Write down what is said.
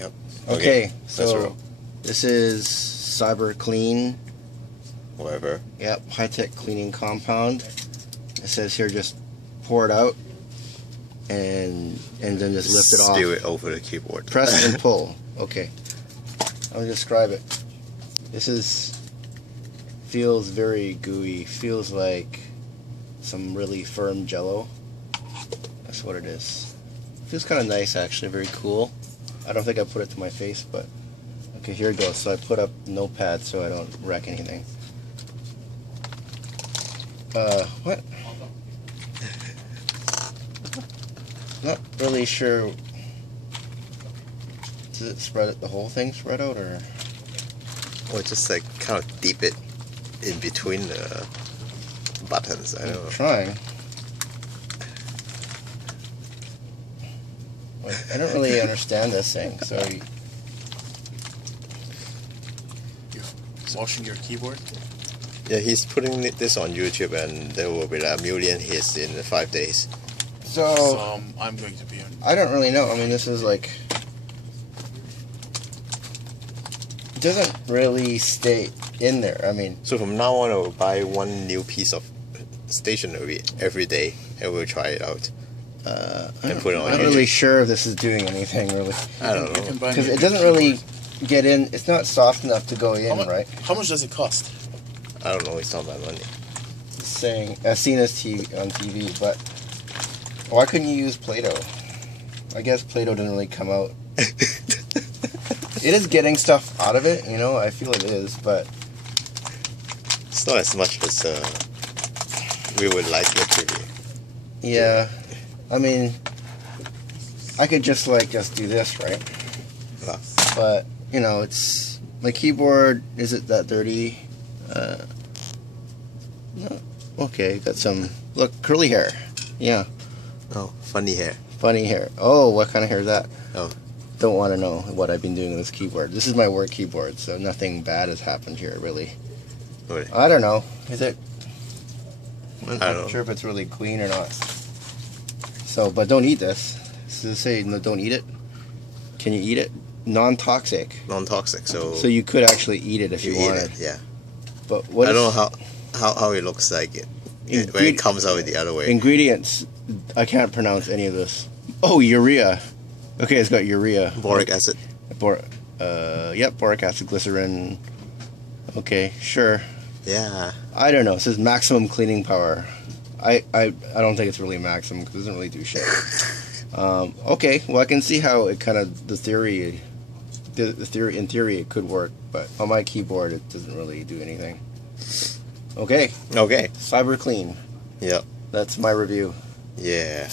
Yep. Okay, so this is Cyberclean. Whatever. Yep, high-tech cleaning compound. It says here just pour it out and then just lift it off. Spew it over the keyboard. Press and pull. Okay. I'll describe it. This feels very gooey. Feels like some really firm jello. That's what it is. Feels kind of nice actually, very cool. I don't think I put it to my face, but okay, here it goes. So I put up notepad so I don't wreck anything. What? Not really sure. Does it spread it, the whole thing spread out, or? Or just like kind of dip it in between the buttons. I don't know. I'm trying. Wait, I don't really understand this thing, so. You're washing your keyboard? Yeah, he's putting this on YouTube, and there will be like 1 million hits in 5 days. So I'm going to be on. I don't really know. I mean, this is like. It doesn't really stay in there. I mean. So from now on, I will buy one new piece of stationery every day, and we'll try it out. And put it on I'm not really sure if this is doing anything, really. I don't know. Because it doesn't really get in. It's not soft enough to go in, right? How much does it cost? I don't know. It's not my money. It's saying, I've seen this on TV, but why couldn't you use Play-Doh? I guess Play-Doh didn't really come out. It is getting stuff out of it, you know. I feel it is, but it's not as much as we would like it to be. Yeah, I mean, I could just do this, right? But you know, it's my keyboard. Is it that dirty? No. Okay, got some curly hair. Yeah. Oh, funny hair. Funny hair. Oh, what kind of hair is that? Oh. Don't want to know what I've been doing with this keyboard. This is my work keyboard, so nothing bad has happened here, really. Really? I don't know. Is it? I don't I'm know. not sure if it's really clean or not. So, but don't eat this. Does it say no, don't eat it? Can you eat it? Non-toxic. Non-toxic, so. So you could actually eat it if you wanted. It, yeah. But what? I don't know how it looks like when it comes out the other way. Ingredients. I can't pronounce any of this. Oh, urea. Okay, it's got urea. Boric acid. Yep, boric acid, glycerin. Okay, sure. Yeah. I don't know. It says maximum cleaning power. I don't think it's really maximum because it doesn't really do shit. Okay, well I can see how it kind of in theory it could work, but on my keyboard it doesn't really do anything. Okay. Okay. Cyberclean. Yep. That's my review. Yeah.